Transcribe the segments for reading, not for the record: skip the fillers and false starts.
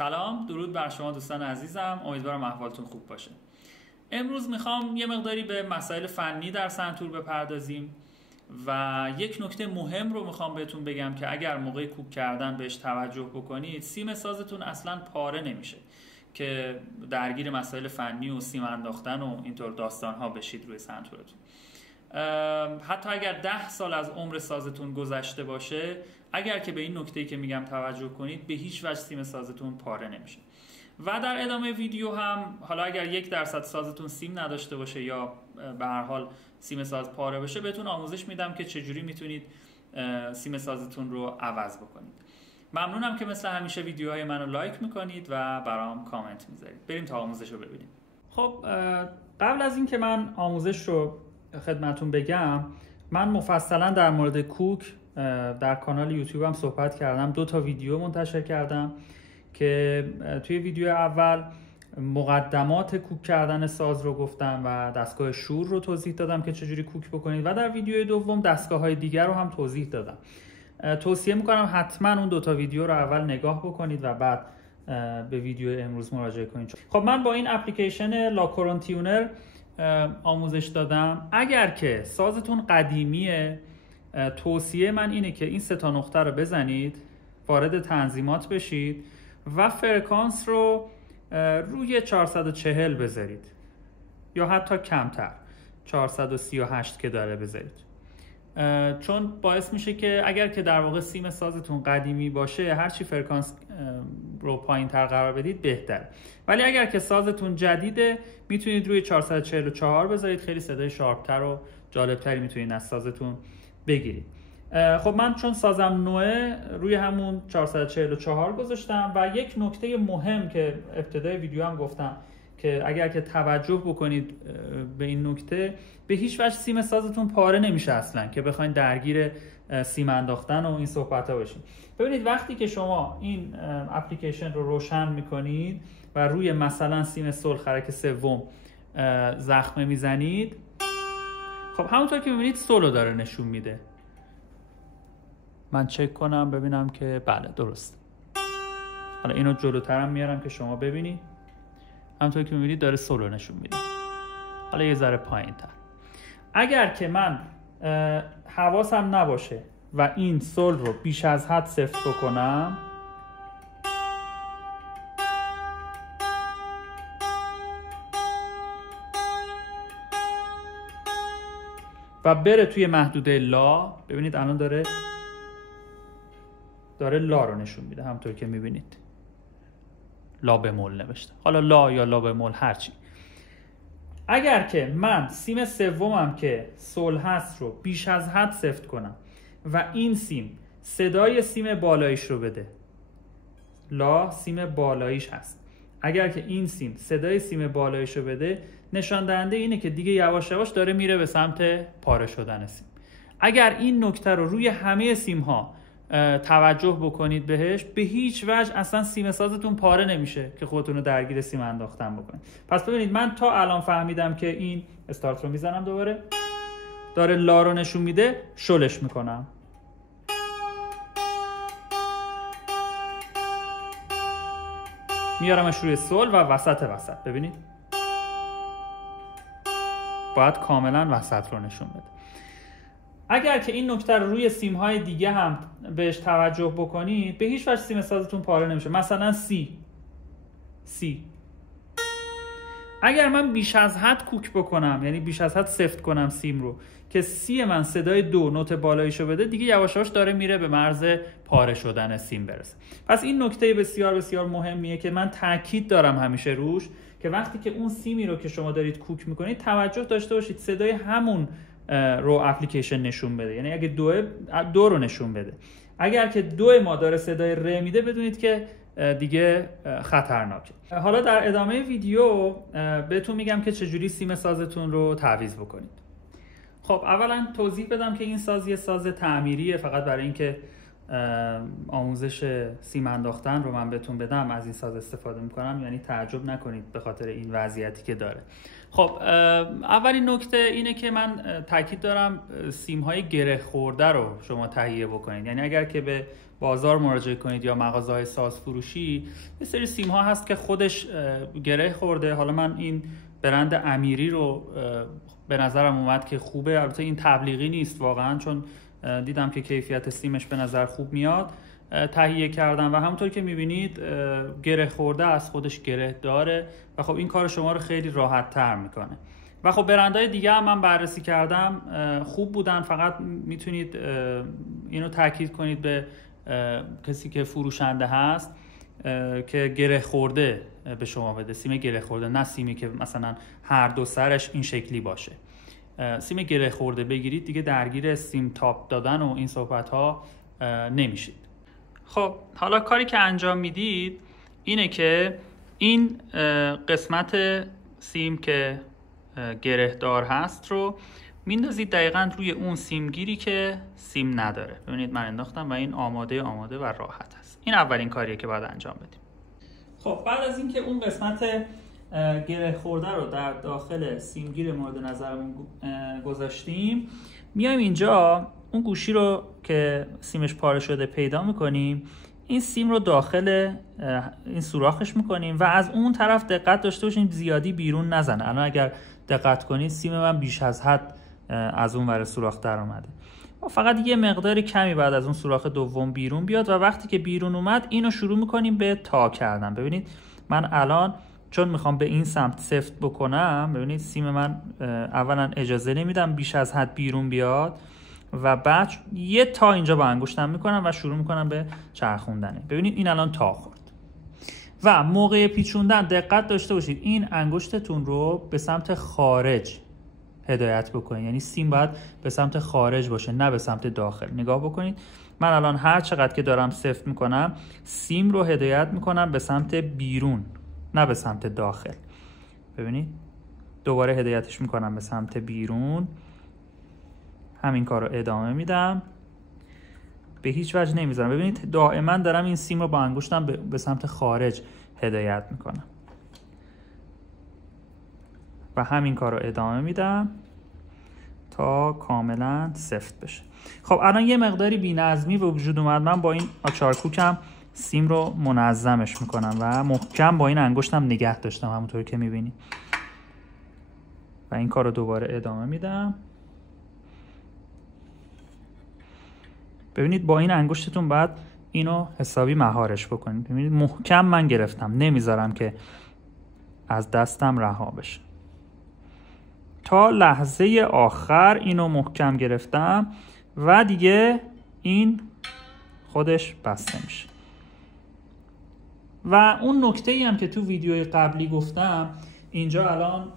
سلام، درود بر شما دوستان عزیزم. امیدوارم احوالتون خوب باشه. امروز میخوام یه مقداری به مسائل فنی در سنتور بپردازیم و یک نکته مهم رو میخوام بهتون بگم که اگر موقع کوک کردن بهش توجه بکنید سیم سازتون اصلا پاره نمیشه که درگیر مسائل فنی و سیم انداختن و اینطور داستان ها بشید روی سنتورتون. حتی اگر 10 سال از عمر سازتون گذشته باشه، اگر که به این نکته‌ای که میگم توجه کنید، به هیچ وجه سیم سازتون پاره نمیشه. و در ادامه ویدیو هم حالا اگر 1% سازتون سیم نداشته باشه یا به هر حال سیم ساز پاره بشه، بهتون آموزش میدم که چجوری میتونید سیم سازتون رو عوض بکنید. ممنونم که مثل همیشه ویدیوهای منو لایک میکنید و برام کامنت میذارید. بریم تا آموزش رو ببینیم. خب قبل از اینکه من آموزش رو خدمتون بگم، من مفصلا در مورد کوک در کانال یوتیوبم صحبت کردم. 2 تا ویدیو منتشر کردم که توی ویدیو اول مقدمات کوک کردن ساز رو گفتم و دستگاه شور رو توضیح دادم که چجوری کوک بکنید و در ویدیو دوم دستگاه‌های دیگر رو هم توضیح دادم. توصیه میکنم حتما اون 2 تا ویدیو رو اول نگاه بکنید و بعد به ویدیو امروز مراجعه کنید. خب من با این اپلیکیشن لاکورون تیونر آموزش دادم. اگر که سازتون قدیمیه، توصیه من اینه که این 3 تا نقطه رو بزنید، وارد تنظیمات بشید و فرکانس رو روی 440 بذارید یا حتی کمتر، 438 که داره بذارید، چون باعث میشه که اگر که در واقع سیم سازتون قدیمی باشه، هرچی فرکانس رو پایین تر قرار بدید بهتر. ولی اگر که سازتون جدیده، میتونید روی 444 بذارید، خیلی صدای شارپتر و جالبتری میتونید از سازتون بگیرید. خب من چون سازم نوعه، روی همون 444 گذاشتم و یک نکته مهم که ابتدای ویدیو هم گفتم که اگر که توجه بکنید به این نکته، به هیچ وجه سیم سازتون پاره نمیشه اصلا که بخواید درگیر سیم انداختن و این صحبت ها بشین. ببینید وقتی که شما این اپلیکیشن رو روشن میکنید و روی مثلا سیم صلح خرک سوم زخمه میزنید، خب همونطور که میبینید سولو داره نشون میده. من چک کنم ببینم که بله درست. حالا اینو جلوترم میارم که شما ببینید. همونطور که میبینید داره سولو نشون میده. حالا یه ذره پایین تر. اگر که من حواسم نباشه و این سول رو بیش از حد سفت بکنم، و بره توی محدوده لا، ببینید الان داره لا رو نشون میده. همونطور که میبینید لا بمول نوشته، حالا لا یا لا بمول هرچی. اگر که من سیم سومم که صلح هست رو بیش از حد سفت کنم و این سیم صدای سیم بالاییش رو بده، لا سیم بالاییش هست، اگر که این سیم صدای سیم بالاییش رو بده، نشان دهنده اینه که دیگه یواش یواش داره میره به سمت پاره شدن سیم. اگر این نکته رو روی همه سیم ها توجه بکنید بهش، به هیچ وجه اصلا سیم سازتون پاره نمیشه که خودتون رو درگیر سیم انداختن بکنید. پس ببینید من تا الان فهمیدم که این استارت رو میزنم، دوباره داره لا رو نشون میده، شلش میکنم، میارمش روی سول و وسط ببینید باید کاملا وسط رو نشون بده. اگر که این نکته رو روی سیم‌های دیگه هم بهش توجه بکنید، به هیچ وجه سیم سازتون پاره نمیشه. مثلا سی اگر من بیش از حد کوک بکنم، یعنی بیش از حد سفت کنم سیم رو که سی من صدای 2 نوت بالاییشو بده، دیگه یواش یواش داره میره به مرز پاره شدن سیم برسه. پس این نکته بسیار بسیار مهمیه که من تاکید دارم همیشه روش، که وقتی که اون سیمی رو که شما دارید کوک میکنید، توجه داشته باشید صدای همون رو اپلیکیشن نشون بده. یعنی اگه 2 رو نشون بده، اگر که 2 ما داره صدای ر میده، بدونید که دیگه خطرناکه. حالا در ادامه ویدیو بهتون میگم که چجوری سیم سازتون رو تعویض بکنید. خب اولا توضیح بدم که این ساز یه ساز تعمیریه، فقط برای اینکه آموزش سیم انداختن رو من بهتون بدم از این ساز استفاده میکنم، یعنی تعجب نکنید به خاطر این وضعیتی که داره. خب اولین نکته اینه که من تاکید دارم سیم های گره خورده رو شما تهیه بکنید. یعنی اگر که به بازار مراجعه کنید یا مغازه های ساز فروشی، یه سری سیم ها هست که خودش گره خورده. حالا من این برند امیری رو به نظرم اومد که خوبه، البته این تبلیغی نیست واقعا، چون دیدم که کیفیت سیمش به نظر خوب میاد، تهیه کردم و همونطور که میبینید گره خورده از خودش گره داره و خب این کار شما رو خیلی راحت تر میکنه. و خب برندهای دیگه هم من بررسی کردم خوب بودن، فقط میتونید اینو تاکید کنید به کسی که فروشنده هست که گره خورده به شما بده، سیم گره خورده، نه سیمی که مثلا هر دو سرش این شکلی باشه. سیم گره خورده بگیرید دیگه درگیر سیم تاپ دادن و این صحبت ها نمیشید. خب حالا کاری که انجام میدید اینه که این قسمت سیم که گره دار هست رو میندازید دقیقاً روی اون سیمگیری که سیم نداره. ببینید من انداختم و این آماده و راحت هست. این اولین کاریه که باید انجام بدیم. خب بعد از اینکه اون قسمت گره خورده رو در داخل سیمگیر مورد نظرمون گذاشتیم، میایم اینجا اون گوشی رو که سیمش پاره شده پیدا میکنیم، این سیم رو داخل این سوراخش میکنیم و از اون طرف دقت داشته باشیم زیادی بیرون نزنه. الان اگر دقت کنید سیم من بیش از حد از اون ور سوراخ در اومده. فقط یه مقدار کمی بعد از اون سوراخ دوم بیرون بیاد و وقتی که بیرون اومد اینو شروع میکنیم به تا کردن. ببینید من الان چون میخوام به این سمت سفت بکنم، ببینید سیم من اولا اجازه نمیدم بیش از حد بیرون بیاد و بعد یه تا اینجا با انگشتم میکنم و شروع میکنم به چرخوندنه. ببینید این الان تا خورد. و موقع پیچوندن دقت داشته باشید این انگشتتون رو به سمت خارج هدایت بکنید، یعنی سیم باید به سمت خارج باشه نه به سمت داخل. نگاه بکنید من الان هر چقدر که دارم سفت میکنم سیم رو هدایت میکنم به سمت بیرون نه به سمت داخل. ببینید دوباره هدایتش میکنم به سمت بیرون، همین کار رو ادامه میدم، به هیچ وجه نمیذارم. ببینید دائما دارم این سیم رو با انگشتم به سمت خارج هدایت میکنم و همین کار رو ادامه میدم تا کاملا سفت بشه. خب الان یه مقداری بی‌نظمی به وجود اومد. من با این آچارکوکم سیم رو منظمش میکنم و محکم با این انگشتم نگه داشتم همونطوری که میبینید و این کار رو دوباره ادامه میدم. ببینید با این انگشتتون باید اینو حسابی مهارش بکنید. ببینید محکم من گرفتم، نمیذارم که از دستم رها بشه. تا لحظه آخر اینو محکم گرفتم و دیگه این خودش بسته میشه. و اون نکته‌ای هم که تو ویدیوی قبلی گفتم اینجا الان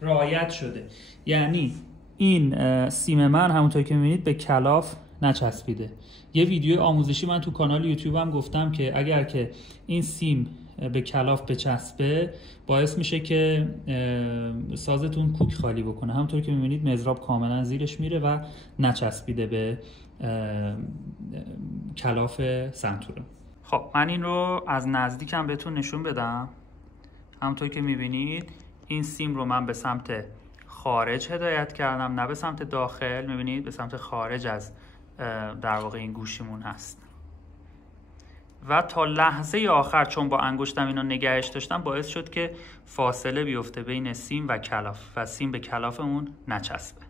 رعایت شده، یعنی این سیم من همونطور که میبینید به کلاف نچسبیده. یه ویدیو آموزشی من تو کانال یوتیوبم گفتم که اگر که این سیم به کلاف بچسبه باعث میشه که سازتون کوک خالی بکنه. همونطور که میبینید مضراب کاملا زیرش میره و نچسبیده به کلاف سنتور. خب من این رو از نزدیکم بهتون نشون بدم. همونطور که میبینید این سیم رو من به سمت خارج هدایت کردم نه به سمت داخل. میبینید به سمت خارج از در واقع این گوشیمون هست و تا لحظه آخر چون با انگشتم اینو نگهش داشتم باعث شد که فاصله بیفته بین سیم و کلاف و سیم به کلافمون نچسبه.